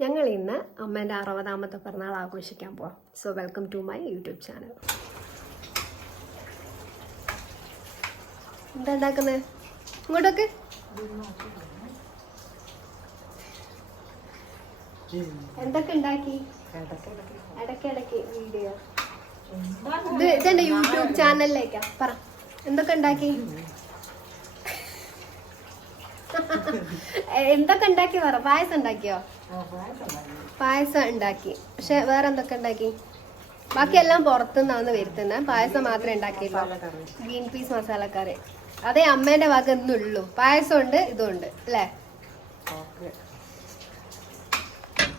ഞങ്ങൾ ഇന്ന് അമ്മേൻ്റെ 60ാമത്തെ പിറന്നാൾ ആഘോഷിക്കാൻ പോവാം. So welcome to my YouTube channel. എന്താ ഉണ്ടാക്കുന്നത്? ഇങ്ങോട്ടൊക്കെ എന്തൊക്കെ ഉണ്ടാക്കി? ഇടയ്ക്കിടയ്ക്ക് വീഡിയോ. ഇതെന്റെ യൂട്യൂബ് ചാനലിലേക്കാ. പറ, എന്തൊക്കെ ഉണ്ടാക്കി? എന്തൊക്കെ ഉണ്ടാക്കി പറ. പായസം ഉണ്ടാക്കിയോ? പായസം ഉണ്ടാക്കി. പക്ഷെ വേറെ എന്തൊക്കെ ഉണ്ടാക്കി? ബാക്കിയെല്ലാം പുറത്തുനിന്നാണ് വരുത്തുന്നത്. പായസം മാത്രമേ ഉണ്ടാക്കിയിട്ടുള്ളൂ. Green peas മസാലക്കറി. അതേ അമ്മേന്റെ വക എന്നുള്ളൂ. പായസം ഉണ്ട്, ഇതുണ്ട് അല്ലേ?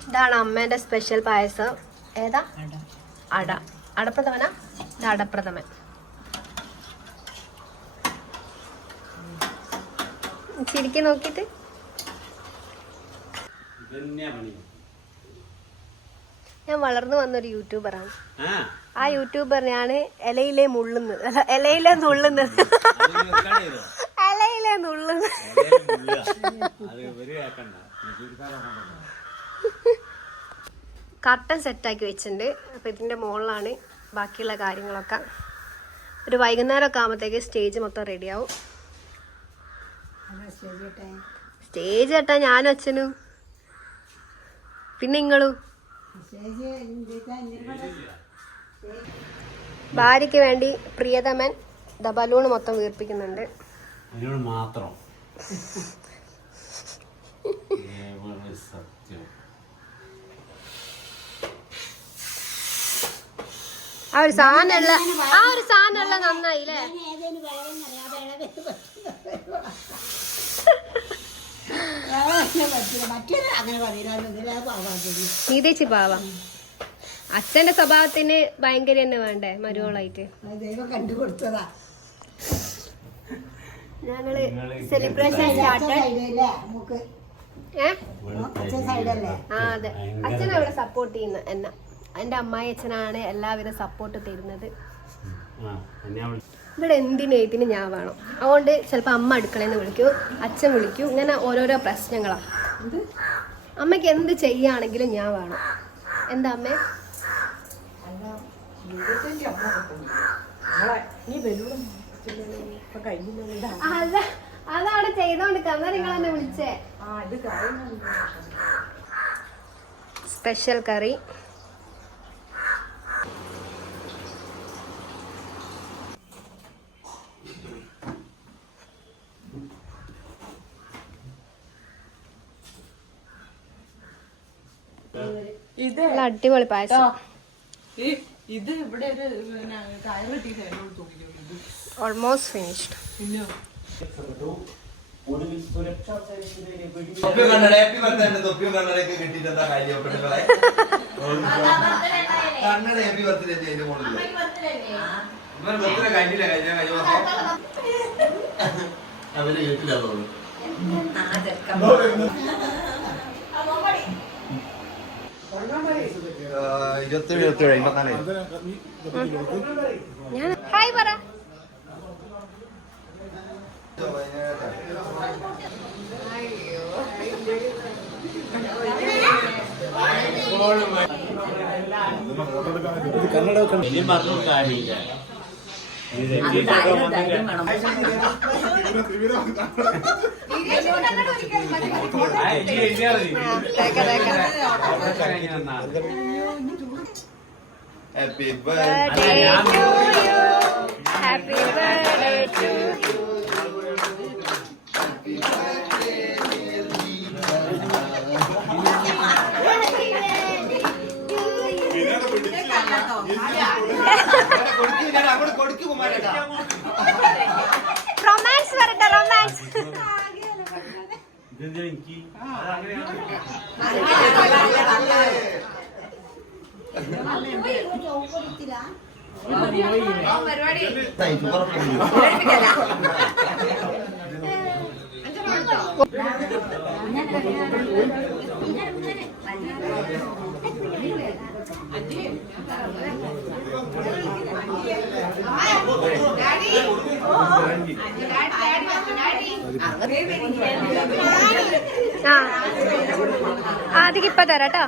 ഇതാണ് അമ്മേന്റെ സ്പെഷ്യൽ പായസം. ഏതാ? അടപ്രഥമന. ഇത് അടപ്രഥമൻ. ശരിക്കും നോക്കിട്ട് ഞാൻ വളർന്നു വന്നൊരു യൂട്യൂബറാണ്. ആ യൂട്യൂബറിനെയാണ് ഇലയിലെ നുള്ളുന്നത്. കർട്ടൻ സെറ്റാക്കി വെച്ചിട്ടുണ്ട്. അപ്പം ഇതിൻ്റെ മുകളിലാണ് ബാക്കിയുള്ള കാര്യങ്ങളൊക്കെ. ഒരു വൈകുന്നേരമൊക്കെ ആകുമ്പോഴത്തേക്ക് സ്റ്റേജ് മൊത്തം റെഡിയാവും. സ്റ്റേജ് കേട്ടാ ഞാനും അച്ഛനും പിന്നെ നിങ്ങളും. ഭാര്യയ്ക്ക് വേണ്ടി പ്രിയതമൻ ബലൂണ് മൊത്തം വീർപ്പിക്കുന്നുണ്ട്. ആ ഒരു സാധനമുള്ള നന്നായില്ലേ? നീതേച്ചി പാവ. അച്ഛന്റെ സ്വഭാവത്തിന് ഭയങ്കര തന്നെ വേണ്ടേ മരുവോളായിട്ട്. ഞങ്ങള് സെലിബ്രേഷൻ അതെ, അച്ഛനവിടെ സപ്പോർട്ട് ചെയ്യുന്ന എന്നെ. എന്റെ അമ്മായി അച്ഛനാണ് എല്ലാവിധ സപ്പോർട്ട് തരുന്നത്. ഇവിടെ എന്തിനും ഞാൻ വേണം. അതുകൊണ്ട് ചിലപ്പോൾ അമ്മ അടുക്കളയിൽ നിന്ന് വിളിക്കൂ, അച്ഛൻ വിളിക്കൂ. ഇങ്ങനെ ഓരോരോ പ്രശ്നങ്ങളാണ്. അമ്മയ്ക്ക് എന്ത് ചെയ്യുകയാണെങ്കിലും ഞാൻ വേണം. എന്താ അമ്മേ? അതവിടെ ചെയ്തോണ്ടിരിക്കുക. നിങ്ങൾ എന്നെ വിളിച്ചേ. സ്പെഷ്യൽ കറി. അടിപൊളി പായസം. Almost finished. ഹായ് പറ. Happy birthday to you. Happy birthday to you. Happy birthday dear Deepa. Romance വരട്ടെ, റൊമാൻസ്. Daddy. ആ ആദ്യം ഇപ്പൊ തരാട്ടോ.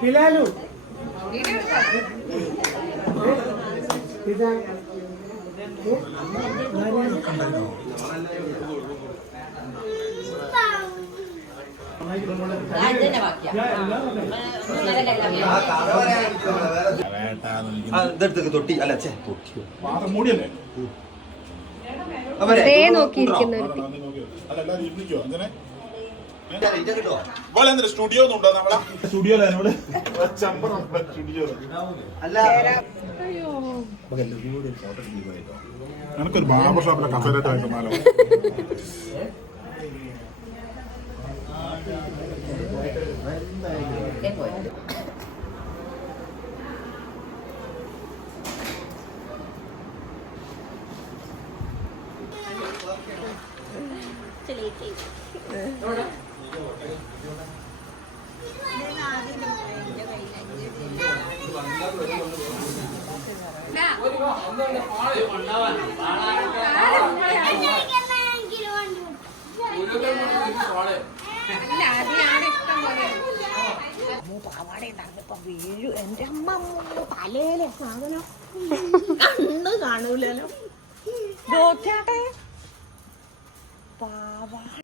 ഹിലാലു തൊട്ടി അല്ല മൂടിയല്ലേ നോക്കിയിരിക്കുന്നു. സ്റ്റുഡിയോ ഒന്നും നമ്മളെ സ്റ്റുഡിയോ സ്റ്റുഡിയോ എനിക്കൊരു ബാർബർ ഷോപ്പിലെ കഫേരേറ്റ് ആയിട്ടാലോ. പാവാട ഉണ്ടാകുന്നപ്പോ വീഴു. എന്റെ അമ്മ തലയിലെ സാധനം കണ്ണ് കാണൂലോ. പാവാട